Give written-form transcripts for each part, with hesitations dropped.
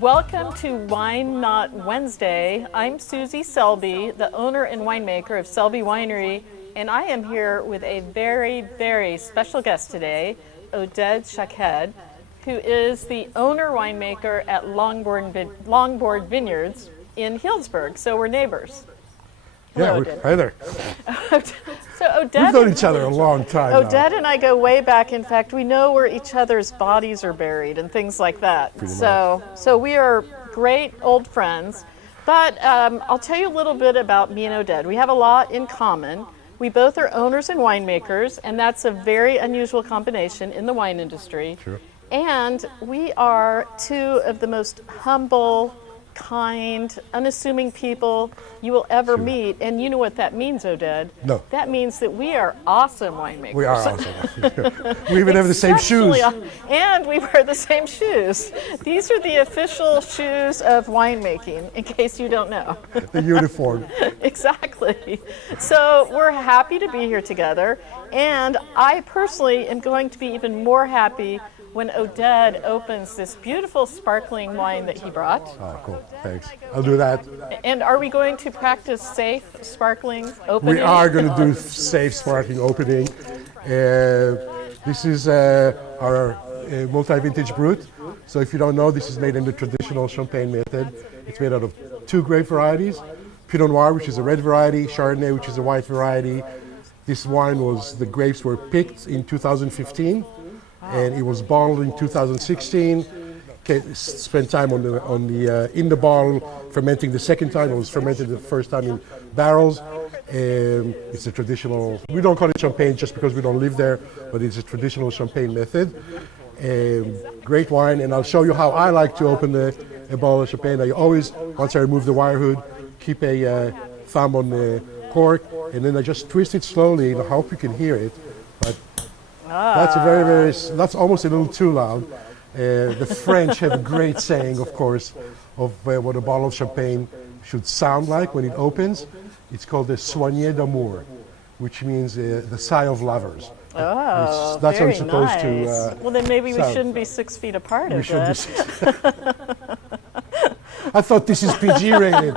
Welcome to Wine Not Wednesday. I'm Susie Selby, the owner and winemaker of Selby Winery, and I am here with a very, very special guest today, Oded Shakked, who is the owner winemaker at Longboard Vineyards in Healdsburg. So we're neighbors. Hello, yeah, hi there. So Oded, we've known each other a long time Oded now. and I go way back. In fact, we know where each other's bodies are buried and things like that. So we are great old friends. But I'll tell you a little bit about me and Oded. We have a lot in common. We both are owners and winemakers, and that's a very unusual combination in the wine industry. Sure. And we are two of the most humble, kind, unassuming people you will ever meet. And you know what that means, Oded? No. That means that we are awesome winemakers. We are awesome. We even have the same shoes. And we wear the same shoes. These are the official shoes of winemaking, in case you don't know. The uniform. Exactly. So we're happy to be here together. And I personally am going to be even more happy when Oded opens this beautiful sparkling wine that he brought. Oh, cool. Thanks. I'll do that. And are we going to practice safe sparkling opening? We are going to do safe sparkling opening. This is our multi-vintage brut. So if you don't know, this is made in the traditional champagne method. It's made out of two grape varieties, Pinot Noir, which is a red variety, Chardonnay, which is a white variety. This wine the grapes were picked in 2015. And it was bottled in 2016. Spent time in the bottle, fermenting the second time. It was fermented the first time in barrels. It's a traditional. We don't call it champagne just because we don't live there, but it's a traditional champagne method. Great wine, and I'll show you how I like to open a bottle of champagne. I always, once I remove the wire hood, keep a thumb on the cork, and then I just twist it slowly. And I hope you can hear it. But that's a very, that's almost a little too loud. The French have a great saying, of course, of what a bottle of champagne should sound like when it opens. It's called the soigné d'amour, which means the sigh of lovers. Oh, that's very how it's supposed nice. to well, then maybe we sound. shouldn't be 6 feet apart. We should be I thought this is PG rated.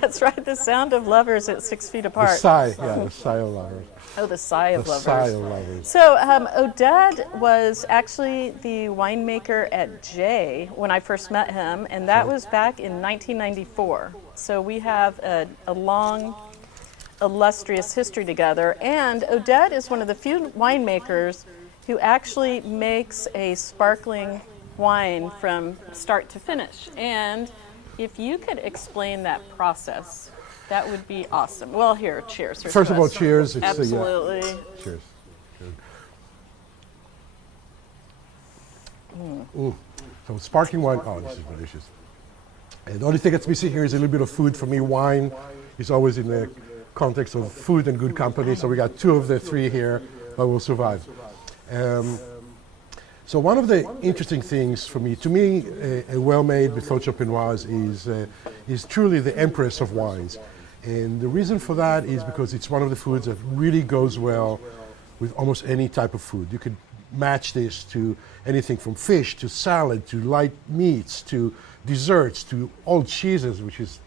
That's right, the sound of lovers at 6 feet apart. The sigh, yeah, the sigh of lovers. Oh, the sigh of lovers. Sigh of lovers. So Oded was actually the winemaker at Jay when I first met him, and that was back in 1994. So we have a long, illustrious history together. And Oded is one of the few winemakers who actually makes a sparkling wine from start to finish. And if you could explain that process, that would be awesome. Well, here, cheers. First of all, cheers. It's, absolutely. Cheers. So sparkling wine. Oh, this is delicious. And the only thing that's missing here is a little bit of food. For me, wine is always in the context of food and good company. So we got 2 of the 3 here, but we'll survive. So one of the interesting things for me, a well-made Methode Champenoise is truly the empress of wines. And the reason for that is because it's one of the foods that really goes well with almost any type of food. You could match this to anything from fish to salad to light meats to desserts to old cheeses, which is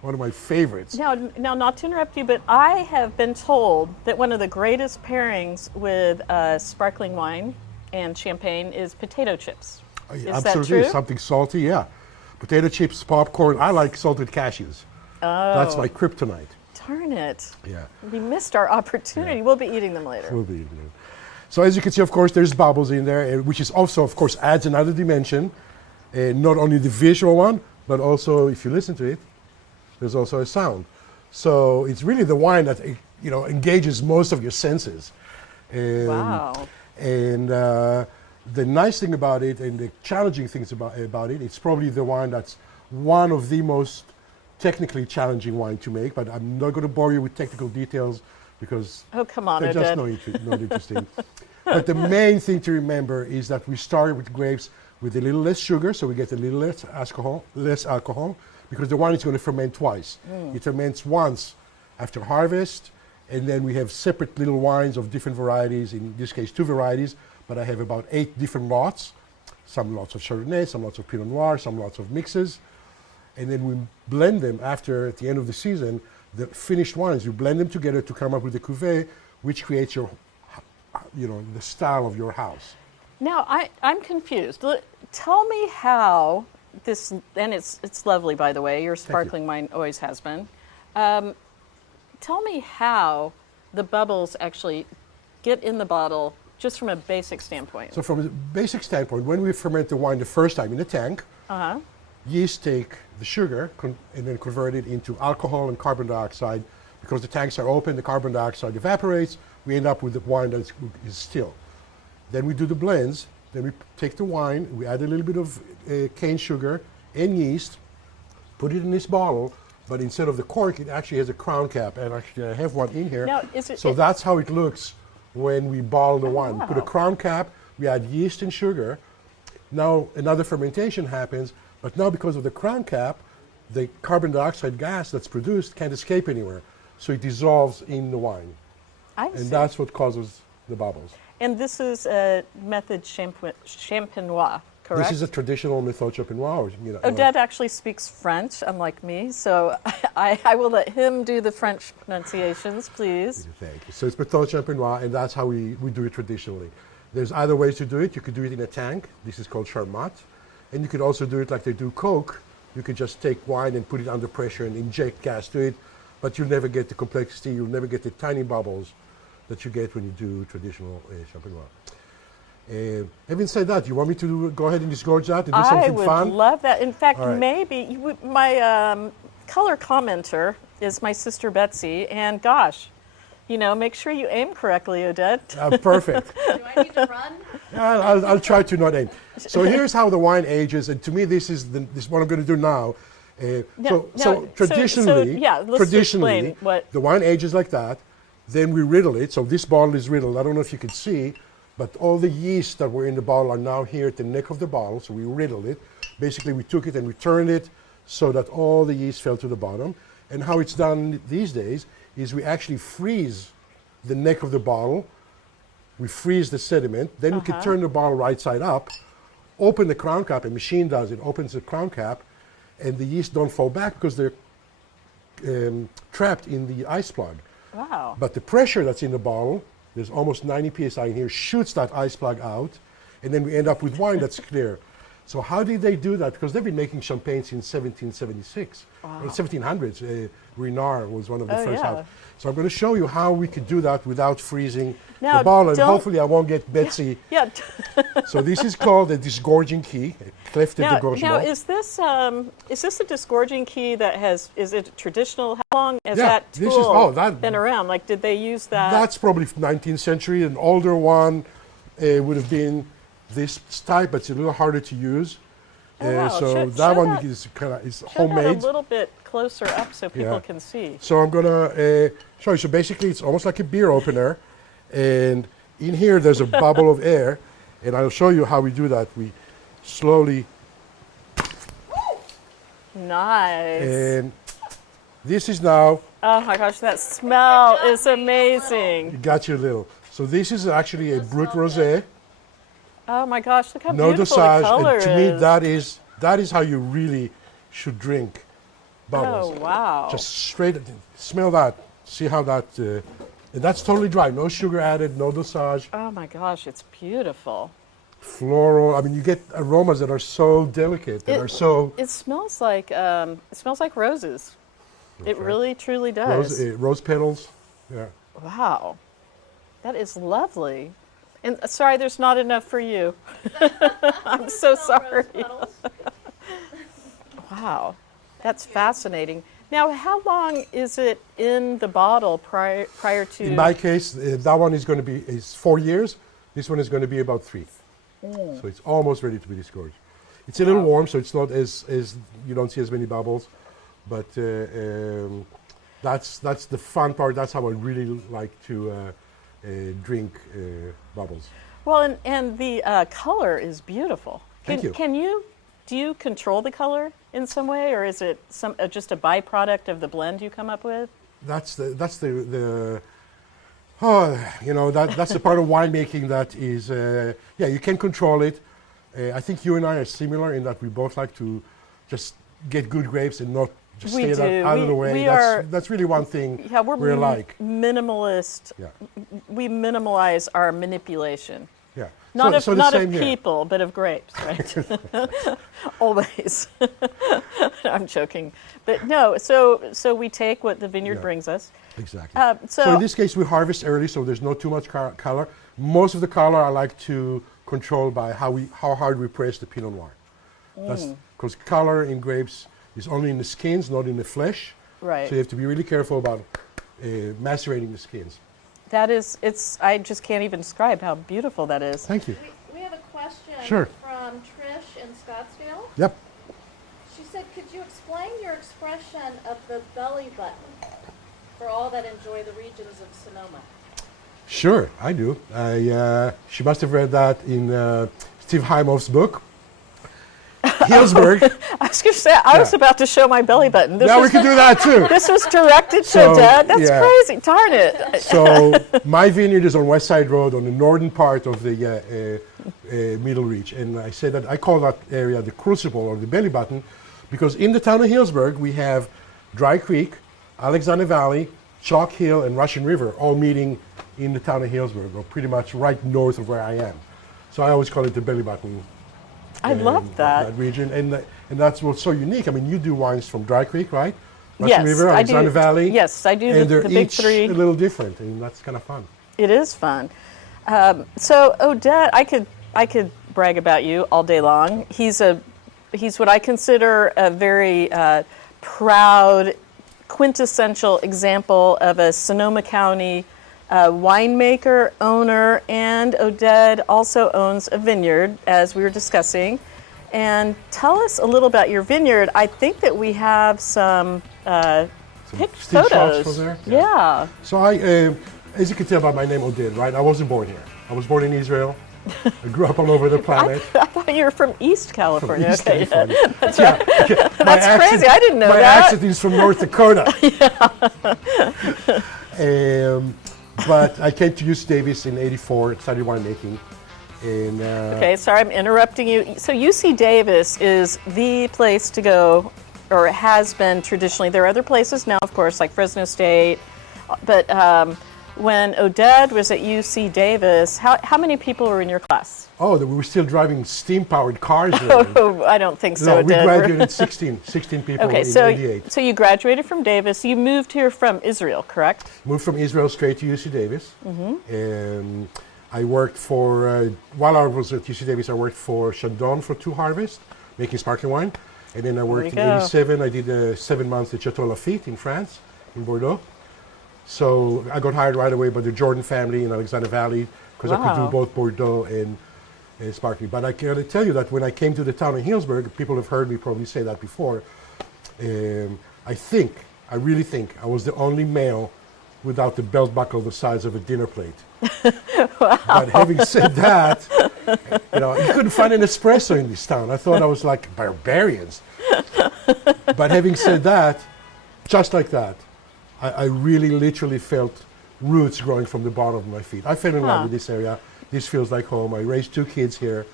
one of my favorites. Now, not to interrupt you, but I have been told that one of the greatest pairings with sparkling wine and champagne is potato chips. Is absolutely, that true? Something salty, yeah. Potato chips, popcorn. I like salted cashews. Oh. That's my kryptonite. Darn it. Yeah. We missed our opportunity. Yeah. We'll be eating them later. We'll be eating them. So as you can see, of course, there's bubbles in there, which is also, of course, adds another dimension. Not only the visual one, but also, if you listen to it, there's also a sound. So it's really the wine that engages most of your senses. Wow. And the nice thing about it and the challenging things about it, it's probably the wine that's one of the most technically challenging wine to make, but I'm not going to bore you with technical details because they're just not interesting. But the main thing to remember is that we started with grapes with a little less sugar, so we get a little less alcohol, because the wine is going to ferment twice. It ferments once after harvest, and then we have separate little wines of different varieties, in this case 2 varieties, but I have about 8 different lots some lots of Chardonnay, some lots of Pinot Noir, some lots of mixes. And then we blend them after, at the end of the season, the finished wines, you blend them together to come up with a cuvee, which creates your, the style of your house. Now, I'm confused. Tell me how this, and it's lovely, by the way. Your sparkling wine always has been. Tell me how the bubbles actually get in the bottle, just from a basic standpoint. So from a basic standpoint, when we ferment the wine the first time in the tank, yeast take the sugar and then convert it into alcohol and carbon dioxide. Because the tanks are open, the carbon dioxide evaporates, we end up with the wine that is still. Then we do the blends, then we take the wine, we add a little bit of cane sugar and yeast, put it in this bottle, but instead of the cork, it actually has a crown cap, and actually I have one in here. Now, that's how it looks when we bottle the wine. We put a crown cap, we add yeast and sugar. Now another fermentation happens, but now because of the crown cap, the carbon dioxide gas that's produced can't escape anywhere. So it dissolves in the wine. And that's what causes the bubbles. And this is a method champenois, correct? This is a traditional method champenois. Oded actually speaks French, unlike me, so I will let him do the French pronunciations, please. Thank you. So it's method champenois, and that's how we do it traditionally. There's other ways to do it. You could do it in a tank. This is called charmat. And you could also do it like they do Coke. You could just take wine and put it under pressure and inject gas to it, but you'll never get the complexity, you'll never get the tiny bubbles that you get when you do traditional champenois. Having said that, you want me to go ahead and disgorge that and do something fun? I would love that. In fact, right. Maybe my color commenter is my sister Betsy, and gosh, make sure you aim correctly, Oded. Perfect. Do I need to run? I'll try to not aim. So here's how the wine ages, and to me this is what I'm going to do now. Traditionally, the wine ages like that. Then we riddle it. So this bottle is riddled. I don't know if you can see, but all the yeast that were in the bottle are now here at the neck of the bottle. So we riddled it. Basically, we took it and we turned it so that all the yeast fell to the bottom. And how it's done these days is we actually freeze the neck of the bottle. We freeze the sediment. Then we can turn the bottle right side up, open the crown cap. A machine does it. Opens the crown cap, and the yeast don't fall back because they're trapped in the ice plug. Wow. But the pressure that's in the bottle, there's almost 90 psi in here, shoots that ice plug out, and then we end up with wine that's clear. So how did they do that? Because they've been making champagne since 1776. Wow. In 1700s, Renard was one of the first. Yeah. So I'm going to show you how we could do that without freezing now, the bottle, and hopefully I won't get Betsy. Yeah. So this is called a disgorging key, a clef de dégorgement. Now, is this a disgorging key that is it traditional? How long has that tool been around? Like, did they use that? That's probably 19th century. An older one would have been this type, but it's a little harder to use. Wow. So that one is homemade. That a little bit closer up so people can see. So I'm gonna show you. So basically, it's almost like a beer opener, and in here there's a bubble of air, and I'll show you how we do that. We slowly. Nice. And this is now. Oh my gosh, that smell is amazing. You got your little. So this is actually a Brut Rosé. Oh my gosh, look how No beautiful dosage, the color and to me that is how you really should drink bubbles. Oh wow! Just straight, smell that. See how that, and that's totally dry. No sugar added, no dosage. Oh my gosh, it's beautiful. Floral. I mean, you get aromas that are so delicate. It smells like roses. It really truly does. Rose petals. Yeah. Wow, that is lovely. And sorry, there's not enough for you. I'm so sorry. Wow, that's fascinating. Now, how long is it in the bottle prior to? In my case, that one is going to be 4 years. This one is going to be about 3. So it's almost ready to be disgorged. It's a little warm, so it's not as you don't see as many bubbles, but that's the fun part. That's how I really like to drink bubbles. Well, and the color is beautiful. Thank you. Do you control the color in some way, or is it just a byproduct of the blend you come up with? That's the that's the part of winemaking that is you can control it. I think you and I are similar in that we both like to just get good grapes and not just We stay do. out of the way. We are- That's really one thing Yeah, we're we're alike. minimalist. Yeah, We minimalize our manipulation. yeah. Not So of, the not same of here. people, but of grapes, right? Always. I'm joking. But no, so we take what the vineyard Yeah. brings us. Exactly. So So in this case, we harvest early, so there's not too much color. Most of the color I like to control by how hard we press the Pinot Noir. That's because color in grapes is only in the skins, not in the flesh. Right. So you have to be really careful about macerating the skins. That is, I just can't even describe how beautiful that is. Thank you. We have a question Sure. from Trish in Scottsdale. Yep. She said, could you explain your expression of the belly button for all that enjoy the regions of Sonoma? Sure, I do. She must have read that in Steve Hymoff's book. Hillsburg. I was going to say, I was about to show my belly button. This Yeah, we was can do that too. This was directed to So, Dad. That's yeah. crazy. Darn it. So my vineyard is on West Side Road on the northern part of the Middle Reach. And I say that I call that area the crucible or the belly button because in the town of Hillsburg we have Dry Creek, Alexander Valley, Chalk Hill, and Russian River all meeting in the town of Hillsburg, or pretty much right north of where I am. So I always call it the belly button. I love that. region, and that's what's so unique. I mean, you do wines from Dry Creek, right? Yes, Russian River, I Alexander do. Valley. Yes, I do And the they're big each three. a little different, and that's kind of fun. It is fun. So Oded, I could brag about you all day long. He's what I consider a very proud, quintessential example of a Sonoma County winemaker, owner, and Oded also owns a vineyard, as we were discussing. And tell us a little about your vineyard. I think that we have some picked still shots photos. from there? Yeah. So I, as you can tell by my name, Oded, right? I wasn't born here. I was born in Israel. I grew up all over the planet. I thought you were from East California. East Okay, California. That's Yeah, right. okay. My That's accent- crazy. I didn't know my that. accent is from North Dakota. But I came to UC Davis in '84, studied winemaking. And, Okay, sorry, I'm interrupting you. So UC Davis is the place to go, or it has been traditionally. There are other places now, of course, like Fresno State. But when Oded was at UC Davis, how many people were in your class? Oh, we were still driving steam-powered cars then. Oh, I don't think so, No, we Oded. graduated 16 people Okay, in '88. so you graduated from Davis. You moved here from Israel, correct? Moved from Israel straight to UC Davis. And I worked for, while I was at UC Davis, I worked for Chandon for 2 harvests, making sparkling wine. And then I worked in you go. '87, I did 7 months at Chateau Lafite in France, in Bordeaux. So I got hired right away by the Jordan family in Alexander Valley because I could Wow. do both Bordeaux and sparkling. But I can tell you that when I came to the town of Hillsburg, people have heard me probably say that before. I really think I was the only male without the belt buckle the size of a dinner plate. But having said that, you couldn't find an espresso in this town. I thought I was like barbarians. But having said that, just like that, I really literally felt roots growing from the bottom of my feet. I fell in love with this area. This feels like home. I raised 2 kids here.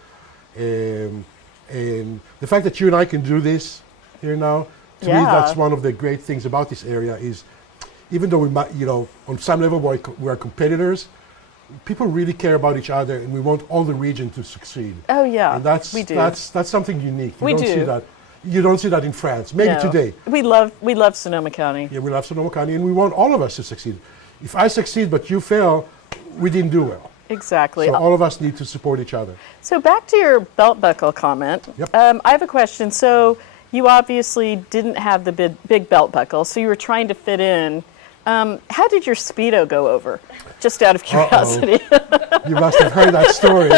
And the fact that you and I can do this here now, to me, that's one of the great things about this area is even though we might, on some level we are competitors, people really care about each other and we want all the region to succeed. Oh yeah, And that's, we do. that's something unique. We don't do. see that. You don't see that in France. Maybe No. today. We love Sonoma County. Yeah, we love Sonoma County, and we want all of us to succeed. If I succeed but you fail, we didn't do well. Exactly. So all of us need to support each other. So back to your belt buckle comment. Yep. I have a question. So you obviously didn't have the big belt buckle, so you were trying to fit in. How did your Speedo go over? Just out of curiosity. You must have heard that story.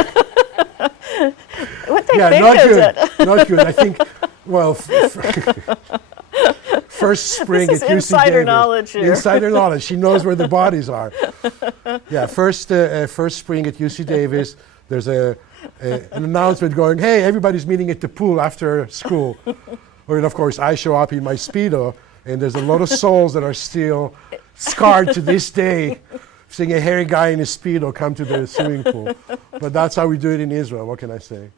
What they Yeah, think not is good. it? Not good. I think, well, first spring This is at UC insider Davis. knowledge here. Insider knowledge. She knows where the bodies are. Yeah, first spring at UC Davis, there's an announcement going, hey, everybody's meeting at the pool after school. And of course, I show up in my Speedo, and there's a lot of souls that are still scarred to this day, seeing a hairy guy in a Speedo come to the swimming pool. But that's how we do it in Israel, what can I say?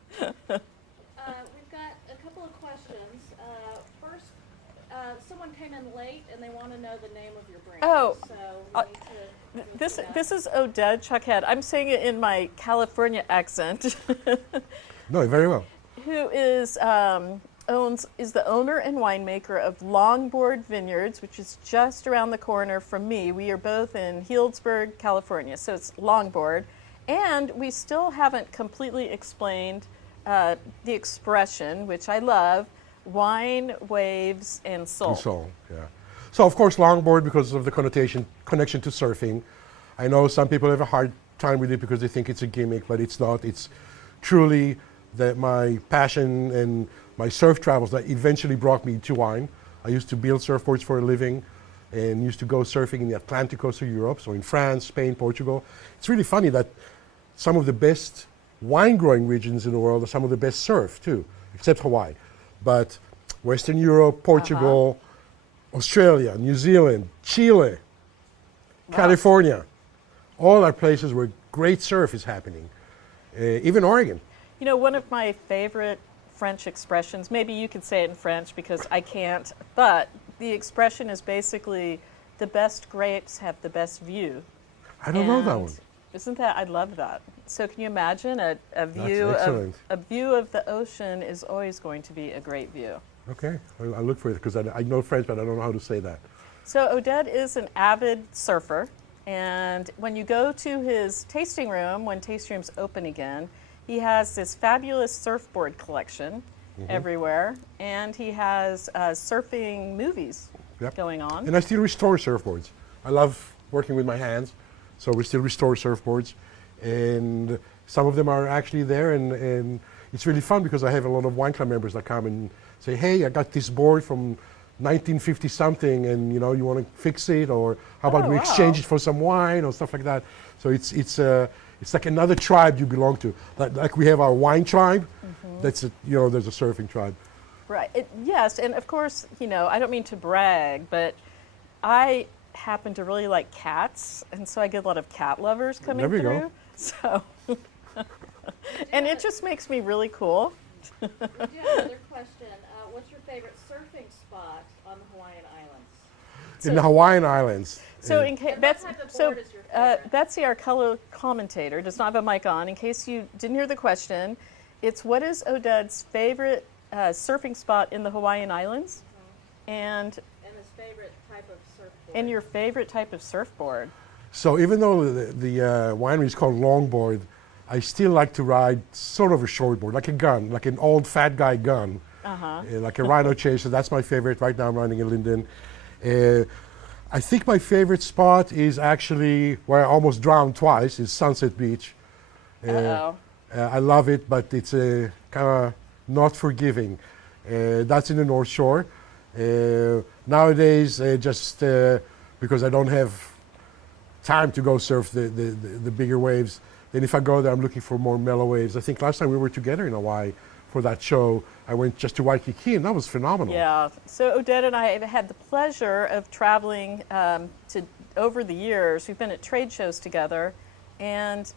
Oh, So uh, we need to go this through that. this is Oded Shakked. I'm saying it in my California accent. No, very well. Who is the owner and winemaker of Longboard Vineyards, which is just around the corner from me. We are both in Healdsburg, California, so it's Longboard, and we still haven't completely explained the expression, which I love: wine, waves, and soul. And so, yeah. So of course, longboard because of the connection to surfing. I know some people have a hard time with it because they think it's a gimmick, but it's not. It's truly my passion and my surf travels that eventually brought me to wine. I used to build surfboards for a living and used to go surfing in the Atlantic coast of Europe, so in France, Spain, Portugal. It's really funny that some of the best wine growing regions in the world are some of the best surf too, except Hawaii. But Western Europe, Portugal, Australia, New Zealand, Chile, California, all are places where great surf is happening. Even Oregon. You know, one of my favorite French expressions, maybe you could say it in French because I can't, but the expression is basically the best grapes have the best view. I don't know that And one. Isn't that, I love that. So can you imagine a view excellent. a view of the ocean is always going to be a great view. Okay, I'll look for it because I know French, but I don't know how to say that. So Oded is an avid surfer, and when you go to his tasting room, when tasting rooms open again, he has this fabulous surfboard collection everywhere, and he has surfing movies Yep. going on. And I still restore surfboards. I love working with my hands, so we still restore surfboards. And some of them are actually there, and it's really fun because I have a lot of wine club members that come and say, hey, I got this board from 1950 something, and you want to fix it, or how about Oh, we wow. exchange it for some wine or stuff like that. So it's like another tribe you belong to. Like we have our wine tribe, there's a surfing tribe. Right. Yes, and of course, I don't mean to brag, but I happen to really like cats, and so I get a lot of cat lovers coming There we through. go. So, and it just makes me really cool. We do have another question. What's your favorite surfing spot on the Hawaiian Islands? In the Hawaiian Islands. So, and in case And what type of board is your favorite? Betsy, our color commentator, does not have a mic on. In case you didn't hear the question, it's what is Oded's favorite surfing spot in the Hawaiian Islands, and And his favorite type of surfboard? and your favorite type of surfboard. So even though the winery is called Longboard, I still like to ride sort of a shortboard, like a gun, like an old fat guy gun, like a Rhino Chaser. That's my favorite. Right now I'm riding in Linden. I think my favorite spot is actually where I almost drowned twice, is Sunset Beach. Uh-oh. I love it, but it's kind of not forgiving. That's in the North Shore. Nowadays, just because I don't have time to go surf the bigger waves, then if I go there, I'm looking for more mellow waves. I think last time we were together in Hawaii for that show, I went just to Waikiki, and that was phenomenal. Yeah. So Oded and I have had the pleasure of traveling over the years. We've been at trade shows together, and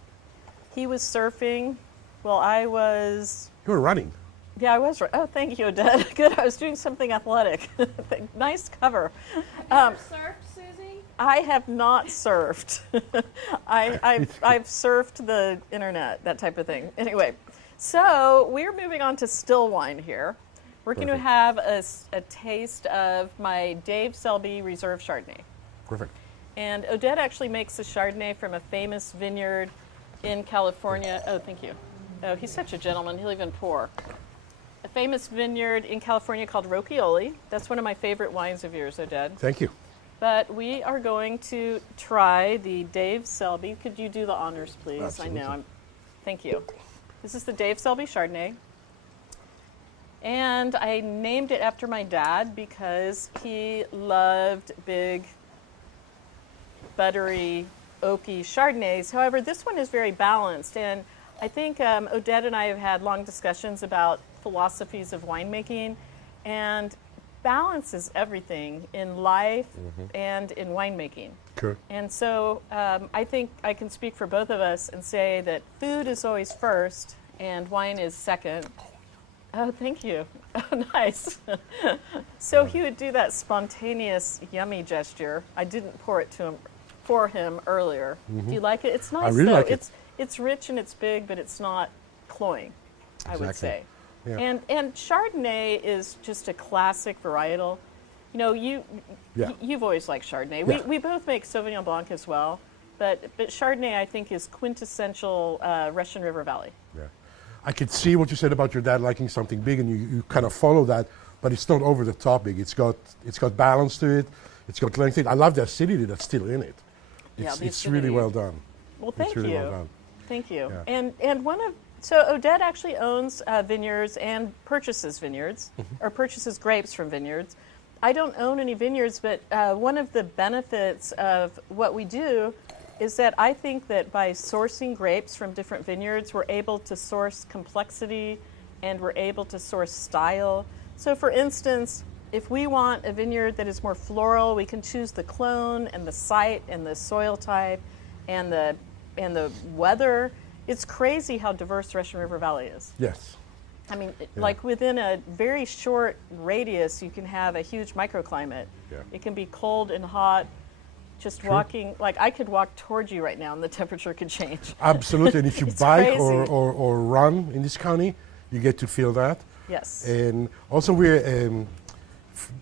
he was surfing while I was. You were running. Yeah, I was. Oh, thank you, Oded. Good. I was doing something athletic. Nice cover. Have you ever surfed, Susie? I have not surfed. I've surfed the internet, that type of thing. Anyway, so we're moving on to still wine here. We're going to Perfect. have a taste of my Dave Selby Reserve Chardonnay. Perfect. And Oded actually makes a Chardonnay from a famous vineyard in California. Oh, thank you. Oh, he's such a gentleman. He'll even pour. A famous vineyard in California called Rocchioli. That's one of my favorite wines of yours, Oded. Thank you. But we are going to try the Dave Selby. Could you do the honors, please? Absolutely. I know. Thank you. This is the Dave Selby Chardonnay. And I named it after my dad because he loved big, buttery, oaky Chardonnays. However, this one is very balanced. And I think Oded and I have had long discussions about philosophies of winemaking. And balance is everything in life and in winemaking. Sure. And so I think I can speak for both of us and say that food is always first and wine is second. Oh, thank you. Oh, nice. So he would do that spontaneous yummy gesture. I didn't pour it to him for him earlier. Do you like it? It's nice. I really though. like it. It's rich and it's big, but it's not cloying, I would Exactly. say. Yeah. And Chardonnay is just a classic varietal. You know, Yeah. you've always liked Chardonnay. Yeah. We both make Sauvignon Blanc as well, but Chardonnay I think is quintessential Russian River Valley. Yeah. I could see what you said about your dad liking something big, and you kind of follow that, but it's not over the top big. It's got balance to it. It's got length. I love the acidity that's still in it. Yeah, It's, the it's really acidity. well done. Well, thank it's really you. well done. Thank you. Yeah. And so Oded actually owns vineyards and purchases vineyards, or purchases grapes from vineyards. I don't own any vineyards, but one of the benefits of what we do is that I think that by sourcing grapes from different vineyards, we're able to source complexity and we're able to source style. So for instance, if we want a vineyard that is more floral, we can choose the clone and the site and the soil type and the weather. It's crazy how diverse Russian River Valley is. Yes. I mean, like within a very short radius, you can have a huge microclimate. Yeah. It can be cold and hot. Just walking, like I could walk towards you right now and the temperature could change. Absolutely. And if you It's bike crazy. or run in this county, you get to feel that. Yes. And also, we're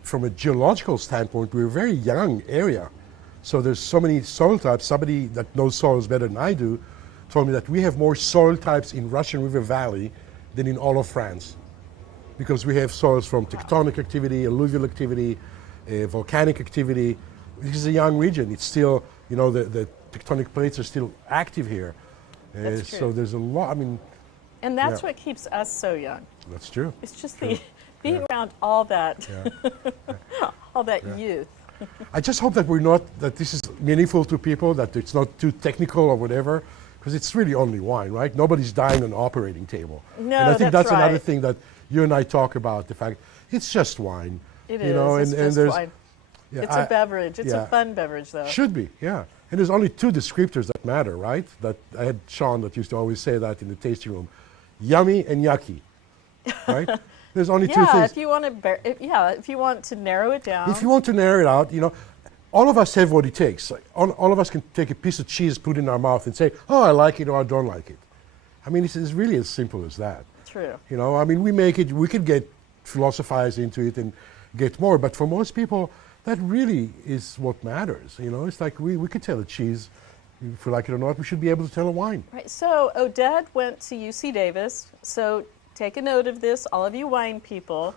from a geological standpoint, we're a very young area. So there's so many soil types. Somebody that knows soils better than I do told me that we have more soil types in Russian River Valley than in all of France, because we have soils from tectonic activity, alluvial activity, volcanic activity. This is a young region. It's still, the tectonic plates are still active here. That's true. So there's a lot. I mean, And that's yeah. what keeps us so young. that's true. It's just being around all that, Yeah. all that youth. I just hope that this is meaningful to people, that it's not too technical or whatever, because it's really only wine, right? Nobody's dying on an operating table. No, and I think that's another right. thing that you and I talk about, the fact it's just wine. It you is. know, It's and just there's wine. yeah, It's a beverage. It's yeah. a fun beverage, though. Should be, yeah. And there's only two descriptors that matter, right? That I had Sean that used to always say that in the tasting room: yummy and yucky, right? There's only two Yeah, things. if you want to, if you want to narrow it down. If you want to narrow it out, all of us have what it takes. Like, all of us can take a piece of cheese, put it in our mouth, and say, "Oh, I like it," or "I don't like it." I mean, it's really as simple as that. True. I mean, we make it. We could get philosophize into it and get more, but for most people, that really is what matters. It's like we could tell a cheese, if we like it or not. We should be able to tell a wine. Right. So Oded went to UC Davis. So take a note of this, all of you wine people.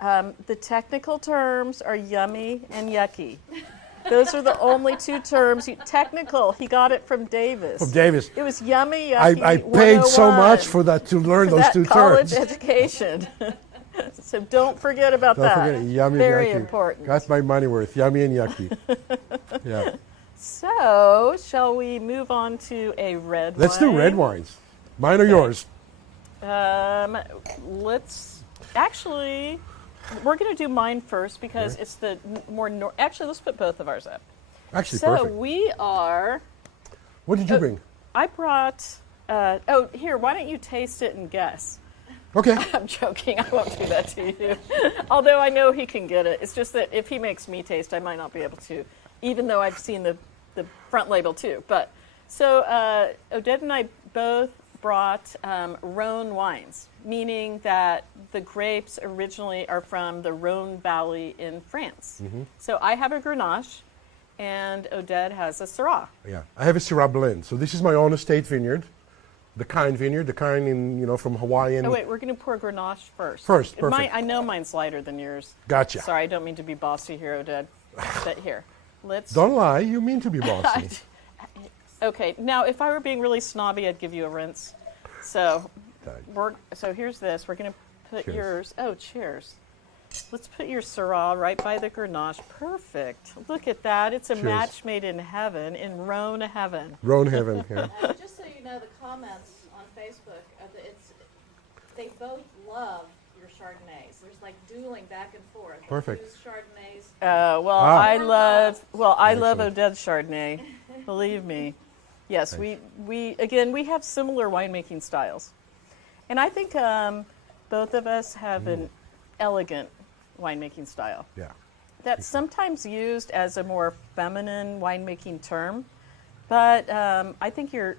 The technical terms are yummy and yucky. Those are the only two terms. Technical, he got it from Davis. From Davis. It was yummy, yucky. I paid so 101 much for that to learn for those that two college terms. education. So don't forget about Don't that. forget it, yummy Very and yucky. important. Got my money worth. Yummy and yucky. Yeah. So, shall we move on to a red Let's wine? do red wines. Mine or yours? Actually, we're going to do mine first because it's the more. Actually, let's put both of ours up. Actually, So perfect. we are. What did you bring? I brought. Here. Why don't you taste it and guess? Okay. I'm joking. I won't do that to you. Although I know he can get it. It's just that if he makes me taste, I might not be able to, even though I've seen the front label too. But so Oded and I both brought Rhone wines, meaning that the grapes originally are from the Rhone Valley in France. So I have a Grenache, and Oded has a Syrah. Yeah. I have a Syrah blend. So this is my own estate vineyard. The kind vineyard, the kind from Hawaii. Oh wait, we're going to pour Grenache first. First, perfect. I know mine's lighter than yours. Gotcha. Sorry, I don't mean to be bossy here, Oded. But here, let's. Don't lie. You mean to be bossy. Okay, now if I were being really snobby, I'd give you a rinse. So, Dang. so here's this. We're going to put Cheers. yours. Oh, cheers. Let's put your Syrah right by the Grenache. Perfect. Look at that. It's a Cheers. match made in heaven, in Rhone heaven. Rhone heaven. Yeah. Just so you know, the comments on Facebook, they both love your Chardonnays. There's like dueling back and forth. Perfect. Whose Chardonnays? Well, Ah. I love Excellent. Oded Chardonnay. Believe me. Yes, we have similar winemaking styles, and I think both of us have elegant winemaking style. Yeah. That's sometimes used as a more feminine winemaking term, but I think your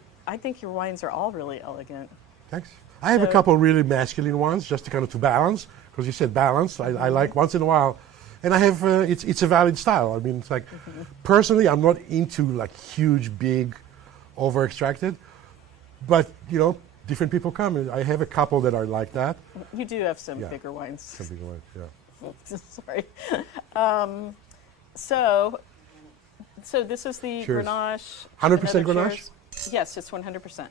wines are all really elegant. Thanks. I have a couple really masculine ones, just to kind of to balance, because you said balance. I like once in a while, and I have it's a valid style. I mean, it's like personally, I'm not into like huge, big, over extracted, but you know, different people come. And I have a couple that are like that. You do have some Yeah. bigger wines. Some bigger ones, yeah. Sorry. So this is the Cheers. Grenache. 100% Another Grenache? cheers. Yes, it's 100%.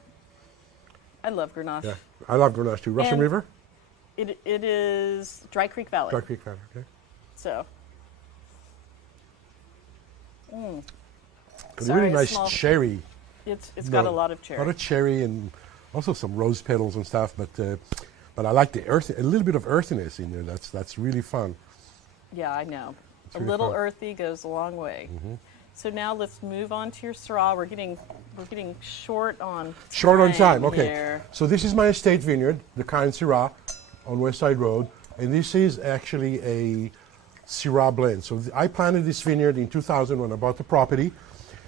I love Grenache. Yeah, I love Grenache too. Russian And River, It is Dry Creek Valley. Dry Creek Valley. Okay. So. And Sorry, really it nice smells- cherry. It's got a lot of cherry. A lot of cherry and also some rose petals and stuff. But I like the earth, a little bit of earthiness in there. That's really fun. Yeah, I know. It's A really little fun. earthy goes a long way. So now let's move on to your Syrah. We're getting short on Short on time. Okay. here. So this is my estate vineyard, the Kind Syrah, on West Side Road, and this is actually a Syrah blend. So I planted this vineyard in 2000 when I bought the property,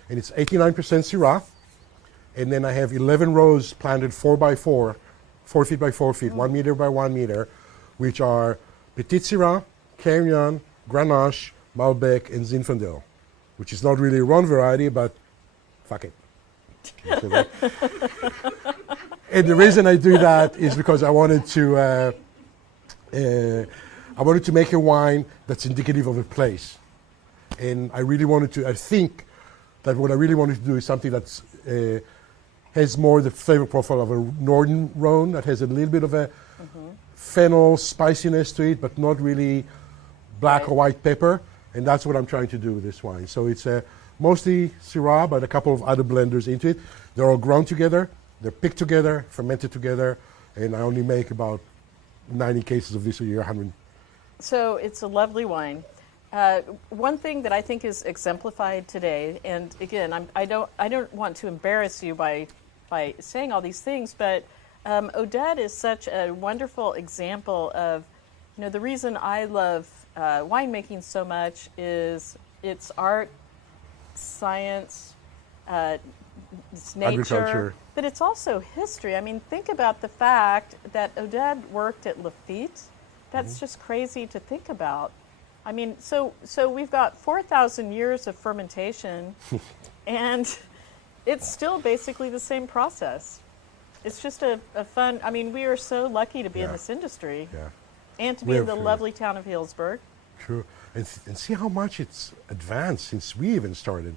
and it's 89% Syrah. And then I have 11 rows planted 4 by 4, 4 feet by 4 feet, 1 meter by 1 meter, which are Petit Syrah, Carignan, Grenache, Malbec, and Zinfandel, which is not really a Rhone variety, but fuck it. And the reason I do that is because I wanted to make a wine that's indicative of a place. And I think that what I really wanted to do is something that's has more the flavor profile of a northern Rhone, that has a little bit of a fennel spiciness to it, but not really black or white pepper. And that's what I'm trying to do with this wine. So it's mostly Syrah, but a couple of other blenders into it. They're all grown together, they're picked together, fermented together, and I only make about 90 cases of this a year, 100. So it's a lovely wine. One thing that I think is exemplified today, and again, I don't want to embarrass you by saying all these things, but Oded is such a wonderful example of, you know, the reason I love winemaking so much is it's art, science, it's nature, Agriculture. but it's also history. I mean, think about the fact that Oded worked at Lafite. That's just crazy to think about. I mean, so we've got 4,000 years of fermentation, and it's still basically the same process. It's just a fun, I mean, we are so lucky to be in Yeah. this industry Yeah, and to We be in have, the lovely town of Healdsburg. true. And see how much it's advanced since we even started.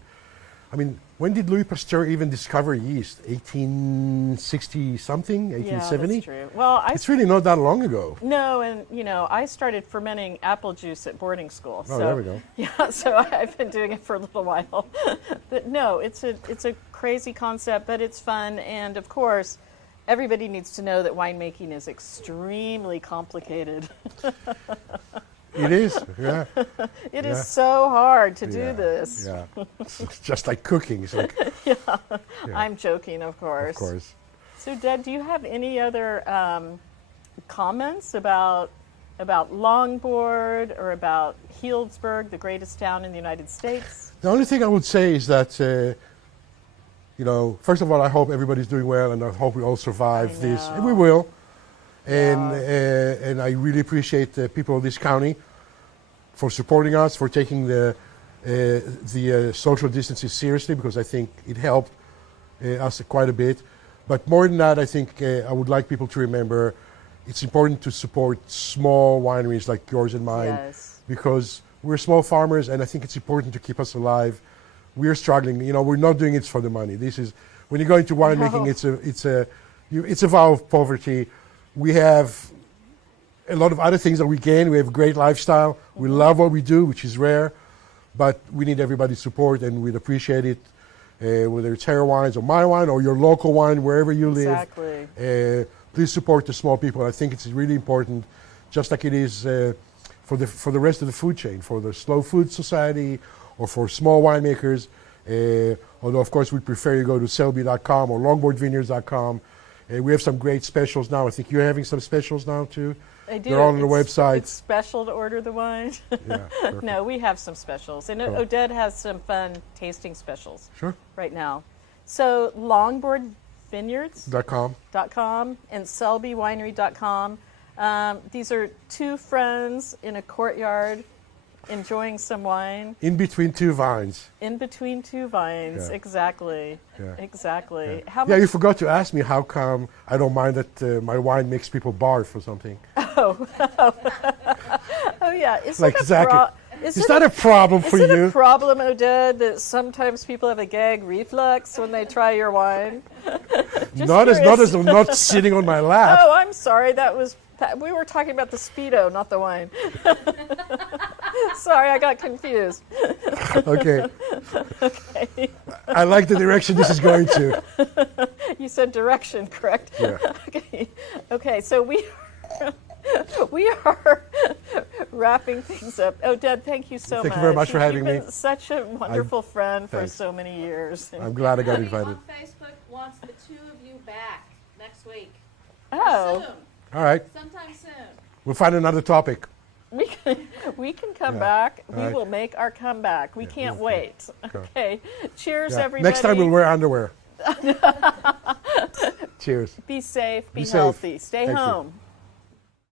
I mean, when did Louis Pasteur even discover yeast? 1860 something, 1870? Yeah, that's true. Well, It's really not that long ago. No, and you know, I started fermenting apple juice at boarding school. Oh, there we go. Yeah, so I've been doing it for a little while. But no, it's a crazy concept, but it's fun, and of course, everybody needs to know that winemaking is extremely complicated. It is, yeah. It Yeah. is so hard to do Yeah, this. Yeah, it's just like cooking. It's like, I'm joking, of course. of course. So, Dad, do you have any other comments about Longboard or about Healdsburg, the greatest town in the United States? The only thing I would say is that, you know, first of all, I hope everybody's doing well, and I hope we all survive I this, and know. we will. And I really appreciate the people of this county for supporting us, for taking the social distances seriously, because I think it helped us quite a bit. But more than that, I think I would like people to remember it's important to support small wineries like yours and mine, Yes. because we're small farmers, and I think it's important to keep us alive. We're struggling. You know, we're not doing it for the money. This is when you go into winemaking, No. it's a vow of poverty. We have a lot of other things that we gain. We have a great lifestyle. We love what we do, which is rare, but we need everybody's support, and we'd appreciate it, whether it's Hare Wines or my wine or your local wine, wherever you live. Exactly. Please support the small people. I think it's really important, just like it is for the rest of the food chain, for the Slow Food Society or for small winemakers. Although, of course, we'd prefer you go to selby.com or longboardvineyards.com We have some great specials now. I think you're having some specials now too. I do. They're all on the It's website. special to order the wine. Yeah, perfect. No, we have some specials. And Cool. Oded has some fun tasting specials Sure. right now. So longboardvineyards.com .com. and selbywinery.com. These are two friends in a courtyard enjoying some wine In between two vines. in between two vines. Yeah. Exactly. Yeah. Exactly. How Yeah, much? you forgot to ask me how come I don't mind that my wine makes people barf or something. Oh yeah. Is Like it a exactly. is Is it that a problem for Is it you? a problem, Oded, that sometimes people have a gag reflux when they try your wine? Not as not sitting on my lap. Oh, I'm sorry. That was we were talking about the Speedo, not the wine. Sorry, I got confused. Okay. Okay. I like the direction this is going to. You said direction, correct? Yeah. Okay. Okay. So we are wrapping things up. Oded, thank you so much. Thank you very much for having You've me. been such a wonderful friend for Thanks. so many years. I'm glad I got Somebody invited. on Facebook wants the two of you back next week. Oh, Soon. All right. Sometime soon. We'll find another topic. we can come Yeah. back. All We right. will make our comeback. We can't wait. Okay. Cheers, Yeah. everybody. Next time we'll wear underwear. Cheers. Be safe. Be Be safe. healthy. Stay Thank you. home.